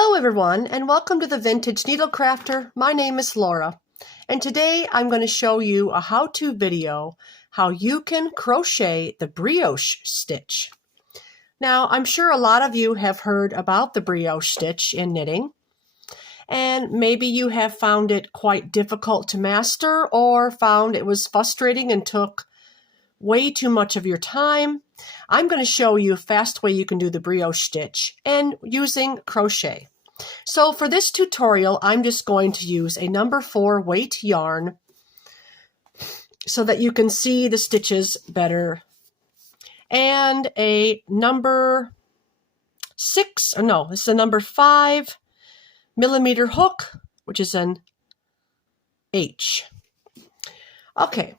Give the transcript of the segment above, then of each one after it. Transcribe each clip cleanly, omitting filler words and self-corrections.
Hello everyone, and welcome to the Vintage Needle Crafter. My name is Laura, and today I'm going to show you a how-to video how you can crochet the brioche stitch. Now, I'm sure a lot of you have heard about the brioche stitch in knitting, and maybe you have found it quite difficult to master or found it was frustrating and took way too much of your time. I'm going to show you a fast way you can do the brioche stitch and using crochet. So for this tutorial, I'm just going to use a number 4 weight yarn so that you can see the stitches better, and a number 5 millimeter hook, which is an H. Okay,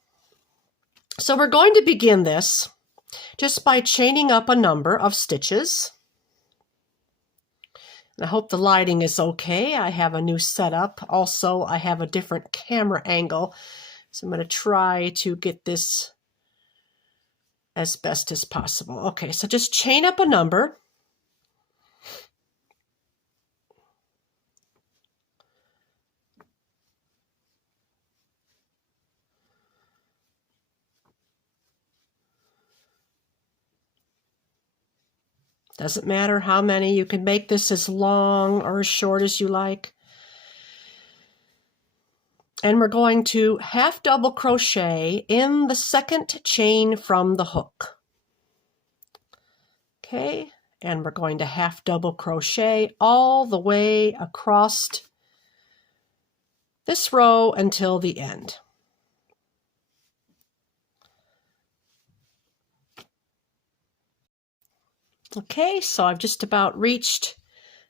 so we're going to begin this just by chaining up a number of stitches. I hope the lighting is okay. I have a new setup. Also, I have a different camera angle, so I'm going to try to get this as best as possible. Okay, so just chain up a number. Doesn't matter how many. You can make this as long or as short as you like. And we're going to half double crochet in the second chain from the hook. Okay, and we're going to half double crochet all the way across this row until the end. Okay, so I've just about reached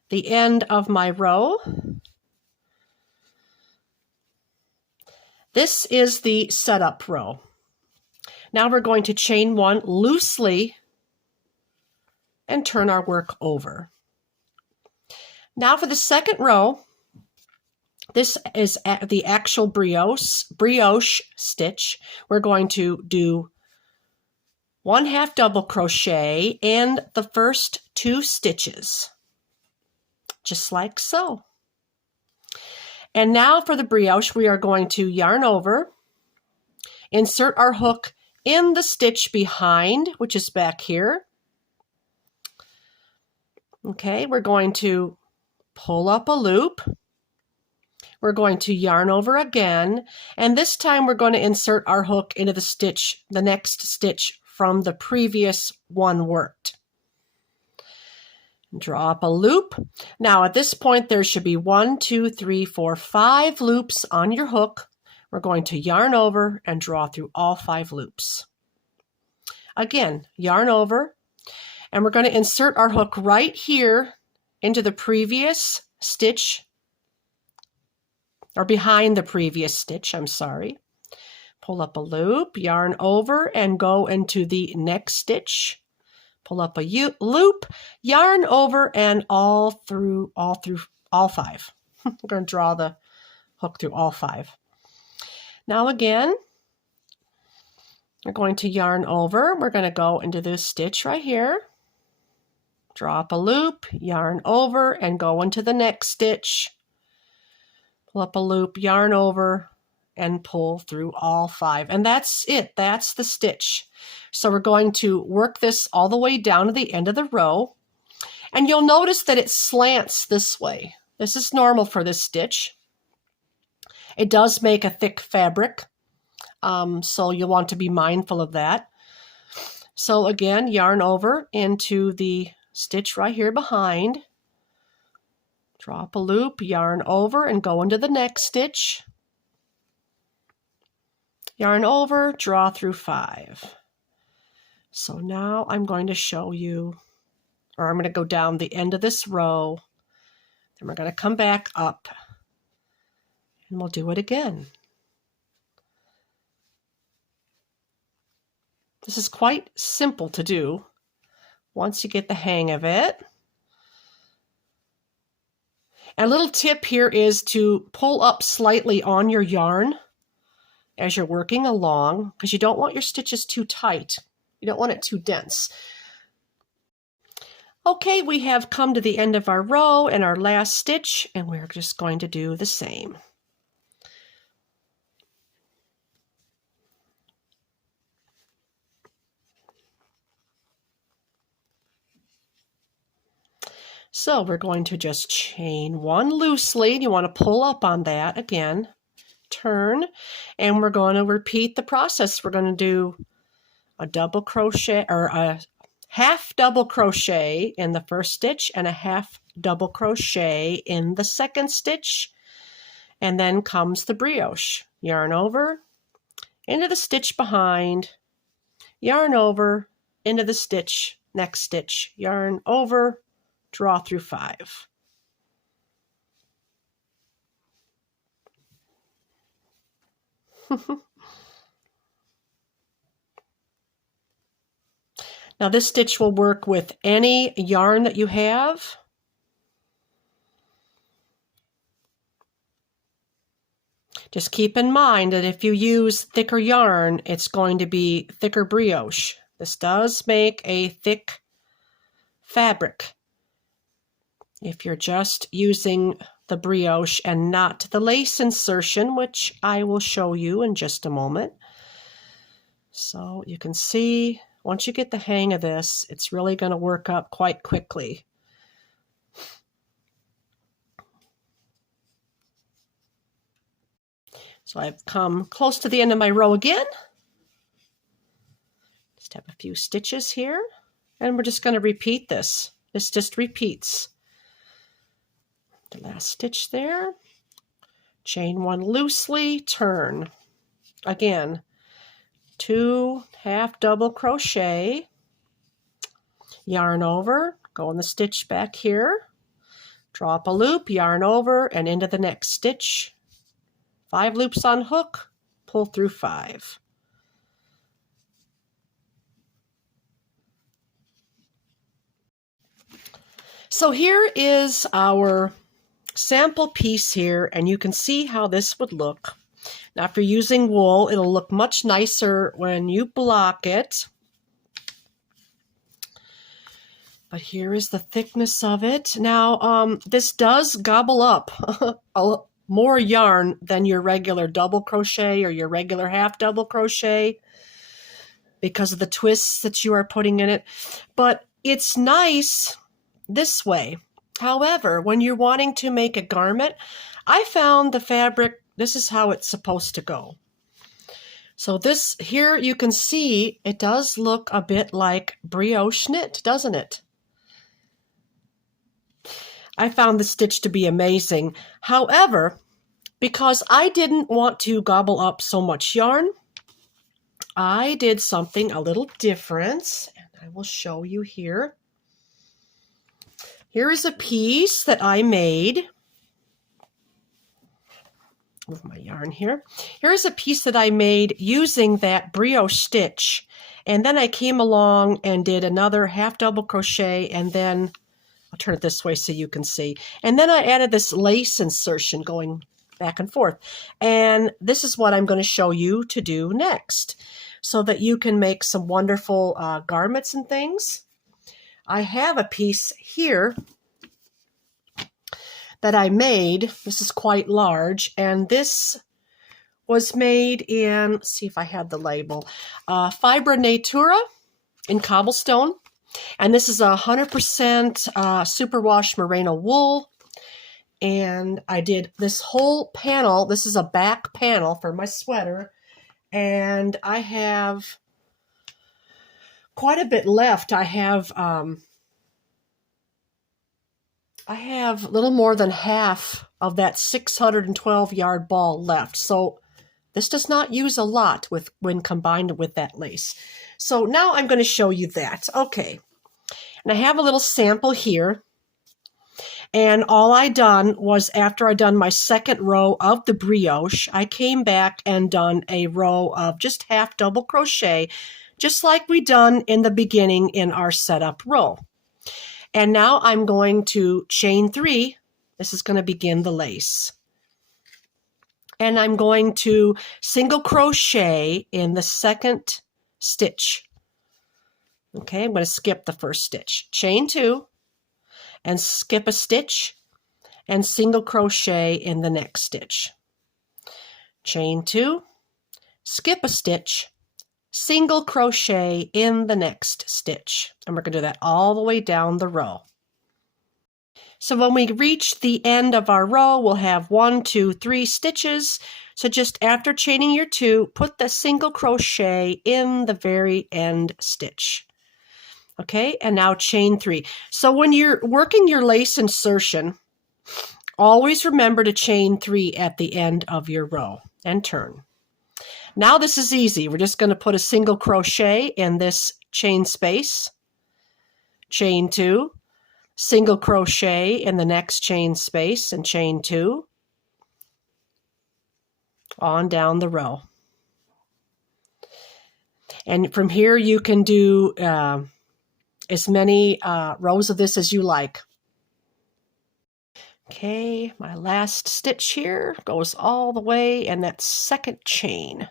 the end of my row. This is the setup row. Now we're going to chain one loosely and turn our work over. Now for the second row, this is the actual brioche stitch. We're going to do 1 half double crochet in the first 2 stitches, just like so. And now for the brioche, we are going to yarn over, insert our hook in the stitch behind, which is back here. Okay, we're going to pull up a loop. We're going to yarn over again, and this time we're going to insert our hook into the stitch, the next stitch from the previous one worked. Draw up a loop. Now at this point there should be 1, 2, 3, 4, 5 loops on your hook. We're going to yarn over and draw through all 5 loops. Again, yarn over, and we're going to insert our hook right here into the previous stitch, or behind the previous stitch, I'm sorry. Pull up a loop, yarn over, and go into the next stitch. Pull up a loop, yarn over, and all through all 5. We're going to draw the hook through all 5. Now again, we're going to yarn over. We're going to go into this stitch right here. Draw up a loop, yarn over, and go into the next stitch. Pull up a loop, yarn over, and pull through all 5. And that's it. That's the stitch. So we're going to work this all the way down to the end of the row. And you'll notice that it slants this way. This is normal for this stitch. It does make a thick fabric, so you'll want to be mindful of that. So again, yarn over into the stitch right here behind. Draw up a loop, yarn over, and go into the next stitch. Yarn over, draw through 5. So now I'm going to show you, or I'm going to go down the end of this row, then we're going to come back up, and we'll do it again. This is quite simple to do once you get the hang of it. And a little tip here is to pull up slightly on your yarn as you're working along, because you don't want your stitches too tight. You don't want it too dense. Okay, we have come to the end of our row and our last stitch, and we're just going to do the same. So we're going to just chain one loosely. You want to pull up on that again, turn, and we're going to repeat the process. We're going to do a double crochet or a half double crochet in the first stitch and a half double crochet in the second stitch, and then comes the brioche. Yarn over, into the stitch behind, yarn over, into the stitch, next stitch, yarn over, draw through 5. Now this stitch will work with any yarn that you have. Just keep in mind that if you use thicker yarn, it's going to be thicker brioche. This does make a thick fabric if you're just using the brioche and not the lace insertion, which I will show you in just a moment. So you can see, once you get the hang of this, it's really going to work up quite quickly. So I've come close to the end of my row again. Just have a few stitches here, and we're just going to repeat this. This just repeats. The last stitch there, chain one loosely, turn. Again, 2 half double crochet, yarn over, go in the stitch back here, drop a loop, yarn over, and into the next stitch. 5 loops on hook, pull through 5. So here is our sample piece here, and you can see how this would look. Now, if you're using wool, it'll look much nicer when you block it. But here is the thickness of it. Now, this does gobble up more yarn than your regular double crochet or your regular half double crochet because of the twists that you are putting in it. But it's nice this way. However, when you're wanting to make a garment, I found the fabric, this is how it's supposed to go. So this here, you can see it does look a bit like brioche knit, doesn't it? I found the stitch to be amazing. However, because I didn't want to gobble up so much yarn, I did something a little different, and I will show you here. Here is a piece that I made. Move my yarn here. Here's a piece that I made using that brioche stitch. And then I came along and did another half double crochet, and then I'll turn it this way so you can see. And then I added this lace insertion going back and forth. And this is what I'm going to show you to do next so that you can make some wonderful garments and things. I have a piece here that I made. This is quite large, and this was made in, let's see if I had the label, Fibra Natura in cobblestone. And this is 100% superwash merino wool. And I did this whole panel. This is a back panel for my sweater. And I have quite a bit left. I have a little more than half of that 612 yard ball left. So this does not use a lot when combined with that lace. So now I'm going to show you that. Okay. And I have a little sample here. And all I done was, after I done my second row of the brioche, I came back and done a row of just half double crochet, just like we done in the beginning in our setup row. And now I'm going to chain 3. This is going to begin the lace. And I'm going to single crochet in the second stitch. Okay, I'm going to skip the first stitch. Chain 2, and skip a stitch and single crochet in the next stitch. Chain 2, skip a stitch, single crochet in the next stitch. And we're going to do that all the way down the row. So when we reach the end of our row, we'll have 1, 2, 3 stitches. So just after chaining your 2, put the single crochet in the very end stitch. Okay, and now chain 3. So when you're working your lace insertion, always remember to chain 3 at the end of your row and turn. Now this is easy. We're just going to put a single crochet in this chain space, chain 2, single crochet in the next chain space and chain 2, on down the row. And from here you can do as many rows of this as you like. Okay, my last stitch here goes all the way in that second chain.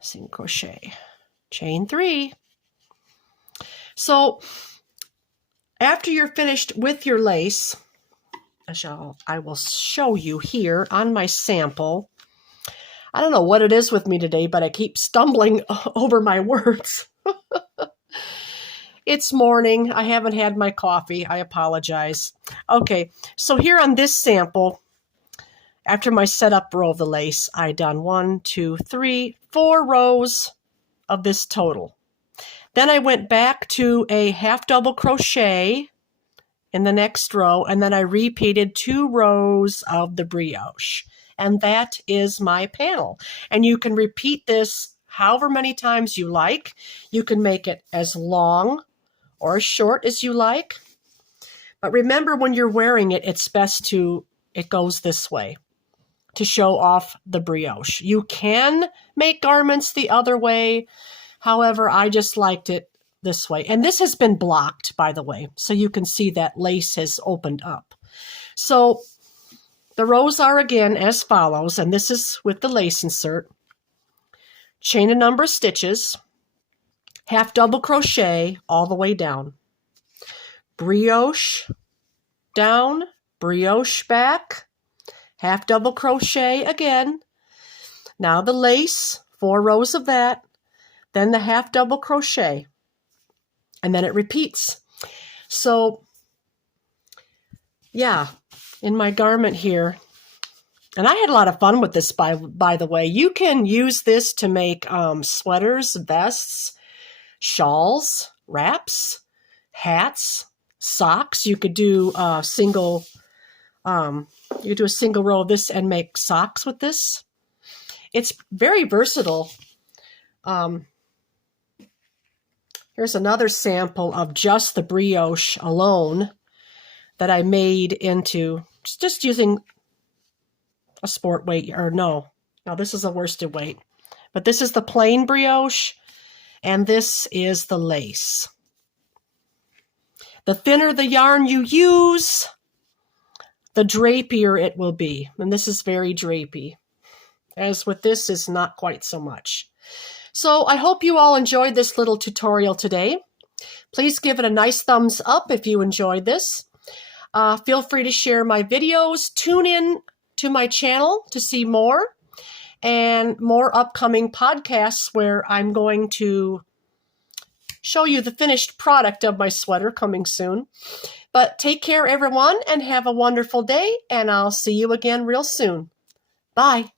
Single crochet, chain 3. So after you're finished with your lace, I will show you here on my sample. I don't know what it is with me today, but I keep stumbling over my words. It's morning. I haven't had my coffee. I apologize. Okay, so here on this sample, after my setup row of the lace, I done 1, 2, 3, 4 rows of this total. Then I went back to a half double crochet in the next row, and then I repeated 2 rows of the brioche. And that is my panel. And you can repeat this however many times you like. You can make it as long or as short as you like. But remember, when you're wearing it, it's best it goes this way to show off the brioche. You can make garments the other way. However, I just liked it this way. And this has been blocked, by the way, so you can see that lace has opened up. So the rows are again as follows, and this is with the lace insert. Chain a number of stitches, half double crochet all the way down. Brioche down, brioche back, half double crochet again. Now the lace, 4 rows of that, then the half double crochet, and then it repeats. So yeah, in my garment here, and I had a lot of fun with this, by the way. You can use this to make sweaters, vests, shawls, wraps, hats, socks. You could do a single row of this and make socks with this. It's very versatile. Here's another sample of just the brioche alone that I made into just using a sport weight, or no, this is a worsted weight. But this is the plain brioche, and this is the lace. The thinner the yarn you use, the drapier it will be. And this is very drapey. As with this is not quite so much. So I hope you all enjoyed this little tutorial today. Please give it a nice thumbs up if you enjoyed this. Feel free to share my videos. Tune in to my channel to see more and more upcoming podcasts where I'm going to show you the finished product of my sweater coming soon. But take care, everyone, and have a wonderful day, and I'll see you again real soon. Bye.